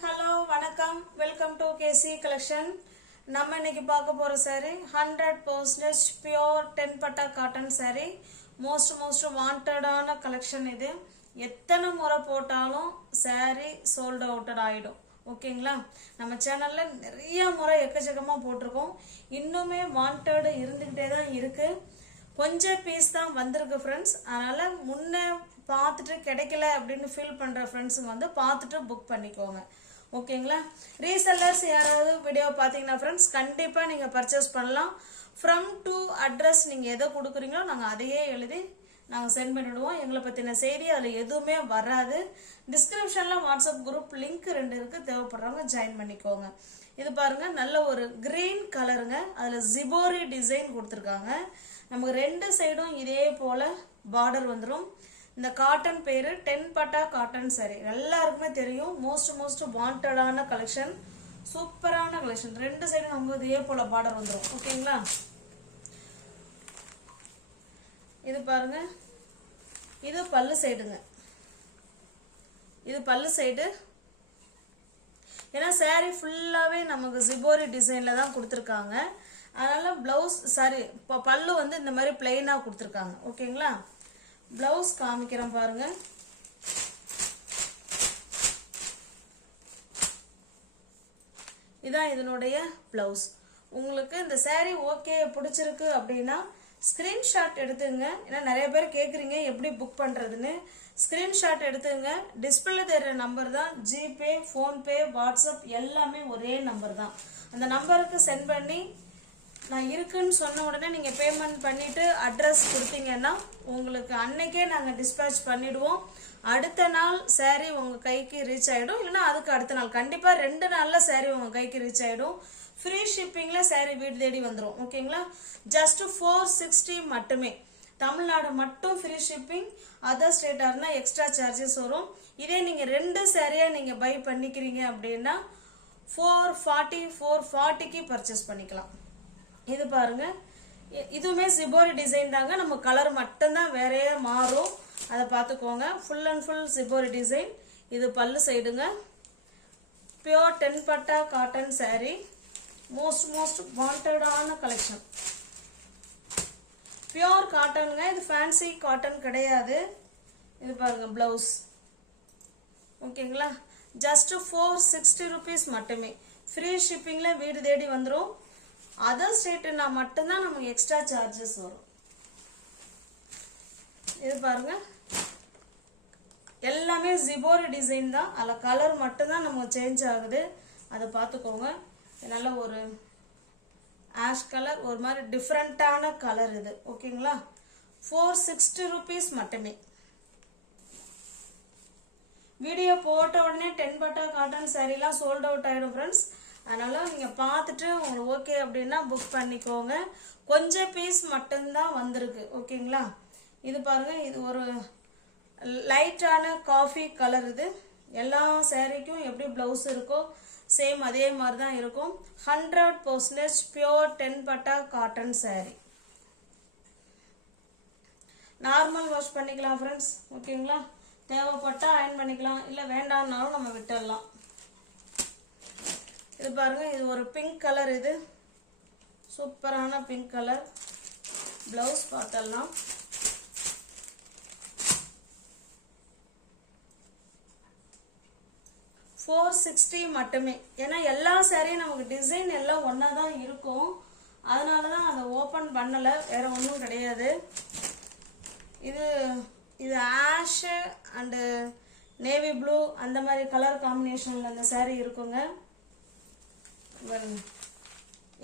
hello, வணக்கம், welcome to KC collection. நம்ம இன்னைக்கு பார்க்க போற saree 100% pure 10 பட்டா cotton saree. most wanted ஆன collection இது. எத்தனை முறை போட்டாலும் saree sold out ஆயிடும். ஓகேங்களா? நம்ம சேனல்ல நிறைய முறை எக்கச்சக்கமா போட்டுருக்கோம். இன்னுமே வாண்டட் இருந்துகிட்டே தான் இருக்கு. கொஞ்சம் பீஸ் தான் வந்திருக்கு ஃப்ரெண்ட்ஸ். அதனால முன்ன பார்த்துட்டு கிடைக்கல அப்படின்னு ஃபீல் பண்ற ஃப்ரெண்ட்ஸுங்க வந்து பார்த்துட்டு புக் பண்ணிக்கோங்க. ஓகேங்களா? ரீசெல்லர்ஸ் யாராவது வீடியோ பார்த்தீங்கன்னா ஃப்ரெண்ட்ஸ் கண்டிப்பாக நீங்கள் பர்ச்சேஸ் பண்ணலாம். ஃப்ரம் டு அட்ரஸ் நீங்கள் எதை கொடுக்குறீங்களோ நாங்கள் அதையே எழுதி நாங்கள் சென்ட் பண்ணிவிடுவோம். எங்களை பற்றின செய்தி அதில் எதுவுமே வராது. டிஸ்கிரிப்ஷனில் வாட்ஸ்அப் குரூப் லிங்க் 2 இருக்குது, தேவைப்படுறவங்க ஜாயின் பண்ணிக்கோங்க. இது பாருங்க, நல்ல ஒரு கிரீன் கலருங்க. அதில் ஜிபோரி டிசைன் கொடுத்துருக்காங்க. நமக்கு 2 சைடும் இதே போல் பார்டர் வந்துடும். இந்த காட்டன் பேரு 10 பட்டா காட்டன் saree. எல்லாருக்குமே தெரியும். மோஸ்ட் வாண்டடான கலெக்ஷன், சூப்பரான கலெக்ஷன். 2 சைடும் நமக்கு இதே போல பார்டர் வந்துடும். ஓகேங்களா? இது பாருங்க, இது பல்லு சைடுங்க. இது பல்லு சைடு. ஏன்னா saree ஃபுல்லாவே நமக்கு ஜிபோரி டிசைன்ல தான் கொடுத்துருக்காங்க. அதனால பிளவுஸ் சாரி பல்லு வந்து இந்த மாதிரி பிளெயினா கொடுத்துருக்காங்க. ஓகேங்களா? பிளவுஸ் காமிக்கிறேன் பாருங்க. இதான் இதனுடைய பிளவுஸ். உங்களுக்கு இந்த saree ஓகே பிடிச்சிருக்கு அப்படின்னா ஸ்கிரீன்ஷாட் எடுத்துங்க. ஏன்னா நிறைய பேர் கேட்குறீங்க எப்படி புக் பண்ணுறதுன்னு. ஸ்கிரீன்ஷாட் எடுத்துங்க. டிஸ்பிளே தெரிகிற நம்பர் தான். ஜிபே, ஃபோன்பே, வாட்ஸ்அப் எல்லாமே ஒரே நம்பர் தான். அந்த நம்பருக்கு சென்ட் பண்ணி நான் இருக்குன்னு சொன்ன உடனே நீங்கள் பேமெண்ட் பண்ணிவிட்டு அட்ரஸ் கொடுத்தீங்கன்னா உங்களுக்கு அன்னைக்கே நாங்கள் டிஸ்பேச் பண்ணிவிடுவோம். அடுத்த நாள் saree உங்கள் கைக்கு ரீச் ஆகிடும். இல்லைன்னா அதுக்கு அடுத்த நாள், கண்டிப்பாக 2 நாளில் saree உங்கள் கைக்கு ரீச் ஆகிடும். ஃப்ரீ ஷிப்பிங்கில் saree வீடு தேடி வந்துடும். ஓகேங்களா? ஜஸ்ட் 460 மட்டுமே. தமிழ்நாடு மட்டும் ஃப்ரீ ஷிப்பிங். அதர் ஸ்டேட்டாக இருந்தால் எக்ஸ்ட்ரா சார்ஜஸ் வரும். இதே நீங்கள் 2 சாரியாக நீங்கள் பை பண்ணிக்கிறீங்க அப்படின்னா 440க்கு பர்ச்சேஸ் பண்ணிக்கலாம். இது பாருங்க, இதுவுமே ஜிபோரி டிசைன் தாங்க. நம்ம கலர் மட்டும்தான் வேறையே மாறும். அதை பார்த்துக்கோங்க. ஃபுல் அண்ட் ஃபுல் ஜிபோரி டிசைன். இது பல்லு சைடுங்க. பியோர் 10 பட்டா காட்டன் saree. மோஸ்ட் வாண்டடான கலெக்ஷன். பியோர் காட்டனுங்க. இது ஃபேன்சி காட்டன் கிடையாது. இது பாருங்க பிளவுஸ். ஓகேங்களா? ஜஸ்ட் 460 rupees மட்டுமே. ஃப்ரீ ஷிப்பிங்ல வீடு தேடி வந்துடும். அதர் ஸ்டேட்னா மட்டும்தான் நமக்கு எக்ஸ்ட்ரா சார்ஜஸ் வரும். இது பாருங்க, எல்லாமே ஜிபோரி டிசைன் தான். அதில் கலர் மட்டும்தான் நமக்கு சேஞ்ச் ஆகுது. அதை பார்த்துக்கோங்க. நல்ல ஒரு ஆஷ் கலர், ஒரு மாதிரி டிஃப்ரெண்டான கலர் இது. ஓகேங்களா? 460 rupees மட்டுமே. வீடியோ போட்ட உடனே 10 பட்டா காட்டன் சாரீலாம் சோல்ட் அவுட் ஆகிடும் ஃப்ரெண்ட்ஸ். அதனால நீங்கள் பார்த்துட்டு உங்களுக்கு ஓகே அப்படின்னா புக் பண்ணிக்கோங்க. கொஞ்சம் பீஸ் மட்டும்தான் வந்திருக்கு. ஓகேங்களா? இது பாருங்க, இது ஒரு லைட்டான காஃபி கலர். இது எல்லா சாரீக்கும் எப்படி பிளவுஸ் இருக்கோ சேம் அதே மாதிரி தான் இருக்கும். 100% பியோர் 10 பட்டா காட்டன் saree. நார்மல் வாஷ் பண்ணிக்கலாம் ஃப்ரெண்ட்ஸ். ஓகேங்களா? தேவைப்பட்டா அயன் பண்ணிக்கலாம், இல்லை வேண்டாம்னாலும் நம்ம விட்டுடலாம். இது பாருங்க, இது ஒரு பிங்க் கலர். இது சூப்பரான பிங்க் கலர். பிளவுஸ் பார்த்தலாம். $460 மட்டுமே. ஏன்னா எல்லா சாரியும் நமக்கு டிசைன் எல்லாம் ஒன்னா தான் இருக்கும். அதனால தான் அதை ஓப்பன் பண்ணலை, வேற ஒன்றும் கிடையாது. இது இது ஆஷ் அண்டு நேவி ப்ளூ அந்த மாதிரி கலர் காம்பினேஷனில் அந்த saree இருக்குங்க.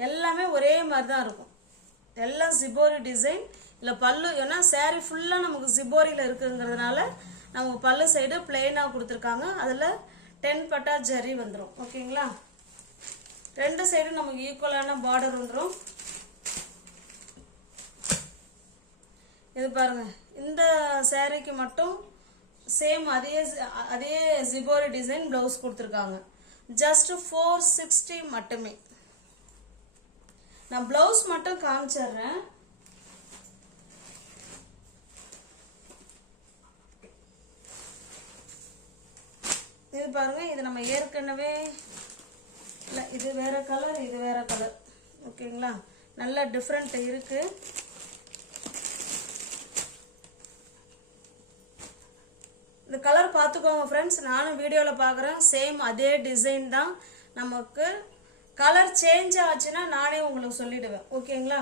எல்லாமே ஒரே மாதிரி தான் இருக்கும். எல்லாம் ஜிபோரி டிசைன். இல்லை பல்லு, ஏன்னா saree ஃபுல்லாக நமக்கு ஜிபோரியில் இருக்குங்கிறதுனால நமக்கு பல்லு சைடு பிளெயினாக கொடுத்துருக்காங்க. அதில் 10 பட்டா ஜரி வந்துடும். ஓகேங்களா? 2 சைடும் நமக்கு ஈக்குவலான பார்டர் வந்துடும். இது பாருங்க, இந்த சாரீக்கு மட்டும் சேம் அதே ஜிபோரி டிசைன் பிளவுஸ் கொடுத்துருக்காங்க. ஜஸ்ட் 460 மட்டுமே. நான் பிளவுஸ் மட்டும் காமிச்சிடுறேன். இது பாருங்க, இது நம்ம ஏற்கனவே இல்லை, இது வேற கலர், இது வேற கலர். ஓகேங்களா, நல்ல டிஃப்ரெண்ட் இருக்கு. இந்த கலர் பார்த்துக்கோங்க ஃப்ரெண்ட்ஸ். நானும் வீடியோவில் பார்க்குறேன், சேம் அதே டிசைன் தான். நமக்கு கலர் சேஞ்ச் ஆச்சுன்னா நானே உங்களுக்கு சொல்லிடுவேன். ஓகேங்களா,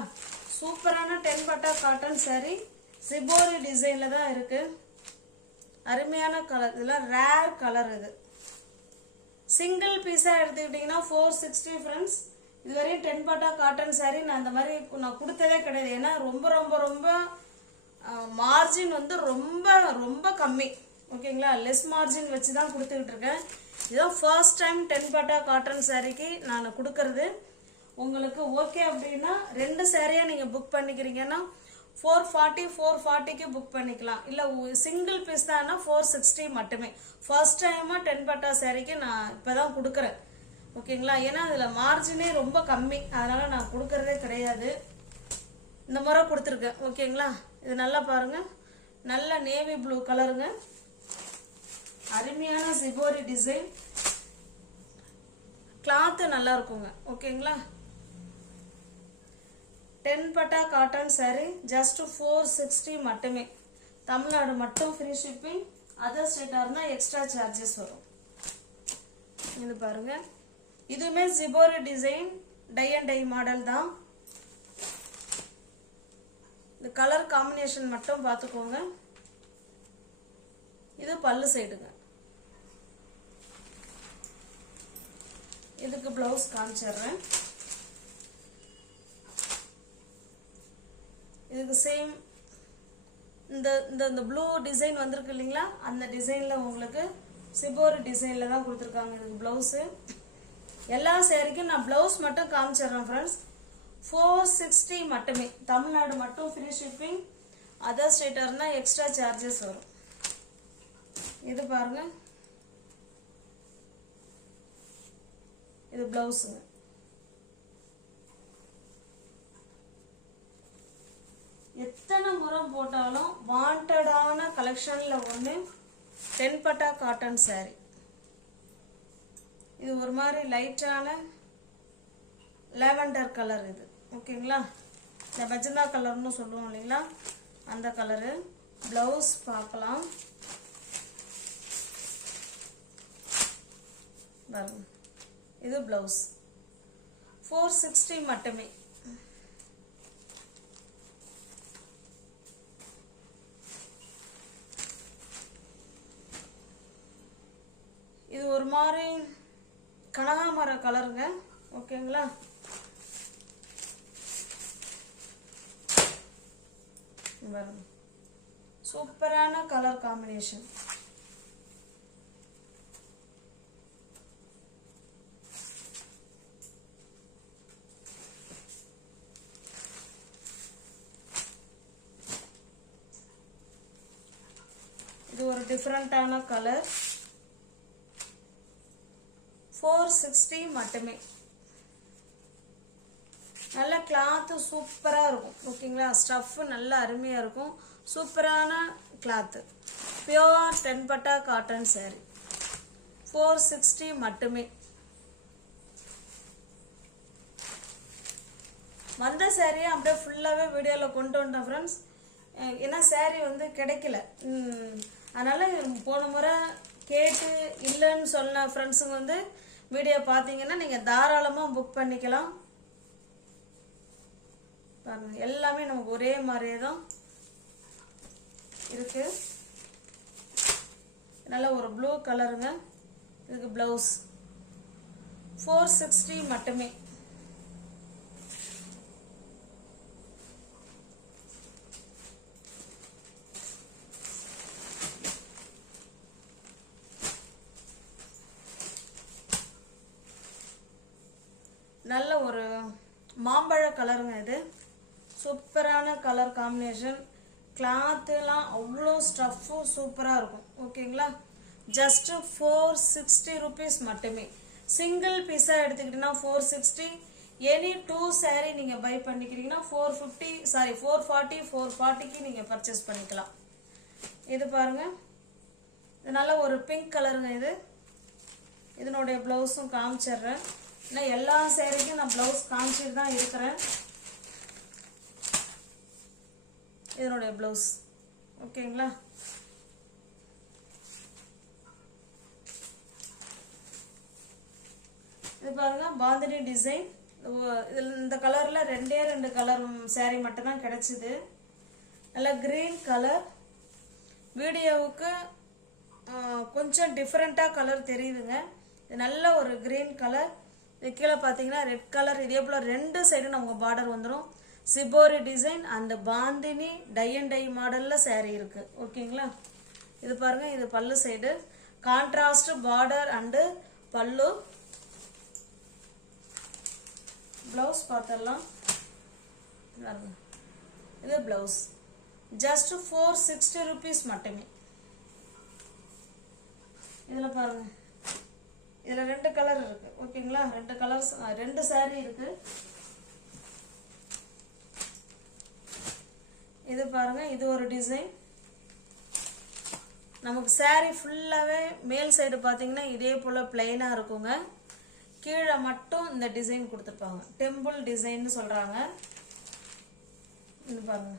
சூப்பரான 10 பட்டா காட்டன் சாரி, சிபோரி டிசைனில் தான் இருக்கு. அருமையான கலர், இதெல்லாம் ரேர் கலர். இது சிங்கிள் பீஸாக எடுத்துக்கிட்டிங்கன்னா 460 ஃப்ரெண்ட்ஸ். இதுவரையும் 10 பட்டா காட்டன் சாரி நான் இந்த மாதிரி நான் கொடுத்ததே கிடையாது. ஏன்னா ரொம்ப ரொம்ப ரொம்ப மார்ஜின் வந்து ரொம்ப ரொம்ப கம்மி. ஓகேங்களா, லெஸ் மார்ஜின் வச்சு தான் கொடுத்துக்கிட்டு இருக்கேன். இதுதான் ஃபர்ஸ்ட் டைம் 10 பட்டா காட்டன் சாரிக்கு நான் கொடுக்கறது. உங்களுக்கு ஓகே அப்படின்னா 2 சாரியாக நீங்கள் புக் பண்ணிக்கிறீங்கன்னா 440க்கு புக் பண்ணிக்கலாம். இல்லை சிங்கிள் பீஸ் தான்னா 460 மட்டுமே. ஃபர்ஸ்ட் டைமாக 10 பட்டா சாரிக்கு நான் இப்போ தான் கொடுக்குறேன். ஓகேங்களா, ஏன்னா அதில் மார்ஜினே ரொம்ப கம்மி, அதனால் நான் கொடுக்கறதே கிடையாது. இந்த முறை கொடுத்துருக்கேன். ஓகேங்களா, இது நல்லா பாருங்கள், நல்ல நேவி ப்ளூ கலருங்க, அருமையான சிபோரி டிசைன், கிளாத்து நல்லா இருக்குங்க. ஓகேங்களா, 10 பட்டா காட்டன் சாரி ஜஸ்ட் 460 மட்டுமே. தமிழ்நாடு மட்டும் ஃப்ரீ ஷிப்பிங், அதர் ஸ்டேட்டாக இருந்தால் எக்ஸ்ட்ரா சார்ஜஸ் வரும். இது பாருங்க, இதுவுமே shibori design, tie and tie model தான். இந்த கலர் காம்பினேஷன் மட்டும் பார்த்துக்கோங்க. இது பல்லு சைடுங்க. இதுக்கு பிளவுஸ் காமிச்சிடுறேன். இதுக்கு சேம் இந்த இந்த ப்ளூ டிசைன் வந்திருக்கு இல்லைங்களா, அந்த டிசைனில் உங்களுக்கு சிபோரி டிசைனில் தான் கொடுத்துருக்காங்க. இதுக்கு ப்ளவுஸு. எல்லா சேரீக்கும் நான் ப்ளவுஸ் மட்டும் காமிச்சிடுறேன் ஃப்ரெண்ட்ஸ். 460 மட்டுமே. தமிழ்நாடு மட்டும் ஃப்ரீ ஷிப்பிங், அதர் ஸ்டேட்டாக இருந்தால் எக்ஸ்ட்ரா சார்ஜஸ் வரும். இது பாருங்க, இது ப்ளவுஸுங்க. எத்தனை முறை போட்டாலும் வாண்டடான கலெக்ஷனில் ஒன்று 10 பட்டா காட்டன் சாரி. இது ஒரு மாதிரி லைட்டான லாவெண்டர் கலர். இது ஓகேங்களா, இந்த மெஜந்தா கலர்னு சொல்லுவோம் இல்லைங்களா, அந்த கலரு. ப்ளவுஸ் பார்க்கலாம். இது ப்ளவுஸ் 460 மட்டுமே. இது ஒரு மாதிரி கனகாமர கலருங்க. ஓகேங்களா, சூப்பரான கலர் காம்பினேஷன். இது ஒரு டிஃப்ரெண்டான கலர். 460 மட்டுமே. நல்ல கிளாத்து சூப்பராக இருக்கும். ஓகேங்களா, ஸ்டஃப் நல்லா அருமையாக இருக்கும். சூப்பரான கிளாத்து, பியோர் 10 பட்டா காட்டன் சாரி, 460 மட்டுமே. வந்த சாரியை அப்படியே ஃபுல்லாகவே வீடியோவில் கொண்டு வந்தேன் ஃப்ரெண்ட்ஸ். ஏன்னா சாரி வந்து கிடைக்கல, அதனால் போன முறை கேட்டு இல்லைன்னு சொன்ன ஃப்ரெண்ட்ஸுங்க வந்து வீடியோ பார்த்தீங்கன்னா நீங்கள் தாராளமாக புக் பண்ணிக்கலாம். பாருங்க, எல்லாமே நமக்கு ஒரே மாதிரியே தான் இருக்கு. நல்ல ஒரு ப்ளூ கலருங்க. இதுக்கு ப்ளவுஸ் 460 மட்டுமே. நல்ல ஒரு மாம்பழ கலருங்க. இது சூப்பரான கலர் காம்பினேஷன். கிளாத்துலாம் அவ்வளோ ஸ்டஃப்பும் சூப்பராக இருக்கும். ஓகேங்களா, ஜஸ்ட் 460 ருபீஸ் மட்டுமே. சிங்கிள் பீஸாக எடுத்துக்கிட்டிங்கன்னா 460. எனி 2 சாரீ நீங்கள் பை பண்ணிக்கிறீங்கன்னா 440க்கு நீங்கள் பர்ச்சேஸ் பண்ணிக்கலாம். இது பாருங்க, இது நல்ல ஒரு பிங்க் கலருங்க. இது இதனுடைய ப்ளவுஸும் காமிச்சிடுறேன். இன்னும் எல்லா சேரீக்கும் நான் ப்ளவுஸ் காமிச்சிட்டு தான் இருக்கிறேன். இதனுடைய ப்ளவுஸ் ஓகேங்களா. இது பாருங்க பாந்தினி டிசைன். இந்த கலர்ல ரெண்டு கலர் saree மட்டும் தான் கிடைச்சது. நல்ல கிரீன் கலர். வீடியோவுக்கு கொஞ்சம் டிஃப்ரெண்டா கலர் தெரியுதுங்க. இது நல்ல ஒரு கிரீன் கலர். இது கீழே பார்த்தீங்கன்னா ரெட் கலர். இதே போல ரெண்டு சைடும் நமக்கு பார்டர் வந்துடும். Shibori design and bandhani tie and tie மாடல்ல saree இருக்கு. ஓகேங்களா. இது பாருங்க இது pallu side. Contrast border and pallu. Blouse பார்த்தலாம். இது ப்ளவுஸ் ஜஸ்ட் 460 rupees மட்டுமே. இதுல பாருங்க இதுல ரெண்டு கலர் இருக்கு. ஓகேங்களா. ரெண்டு கலர்ஸ் ரெண்டு saree இருக்கு. இது பாருங்க இது ஒரு டிசைன். நமக்கு saree ஃபுல்லாவே மேல் சைடு பாத்தீங்கன்னா இதே போல பிளைனா இருக்குங்க. கீழே மட்டும் இந்த டிசைன் கொடுத்துருப்பாங்க. டெம்பிள் டிசைன் சொல்றாங்க. இது பாருங்க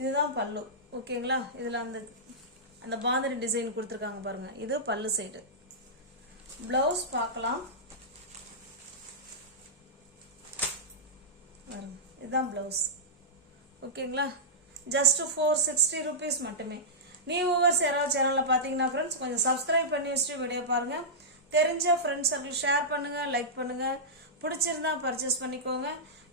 இதுதான் பல்லு. ஓகேங்களா. இதுல அந்த பாந்தினி டிசைன் கொடுத்துருக்காங்க பாருங்க. இது பல்லு சைடு. பிளவுஸ் பார்க்கலாம். இதுதான் பிளவுஸ். ஓகேங்களா. ஜஸ்ட் 460 rupees மட்டுமே. நியூ வியூவர்ஸ் யாராவது சேனல்ல பாத்தீங்கன்னா ஃப்ரெண்ட்ஸ் கொஞ்சம் சப்ஸ்கிரைப் பண்ணி வச்சுட்டு வீடியோ பாருங்க. தெரிஞ்ச ஃப்ரெண்ட்ஸ் சர்க்கிள் ஷேர் பண்ணுங்க, லைக் பண்ணுங்க. பிடிச்சிருந்தா பர்ச்சேஸ் பண்ணிக்கோங்க.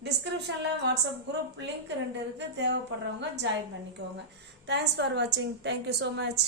டிஸ்கிரிப்ஷன்ல வாட்ஸ்அப் குரூப் லிங்க் 2 இருக்கு. தேவைப்படுறவங்க ஜாயின் பண்ணிக்கோங்க. தேங்க்ஸ் ஃபார் வாட்சிங். Thank you so much.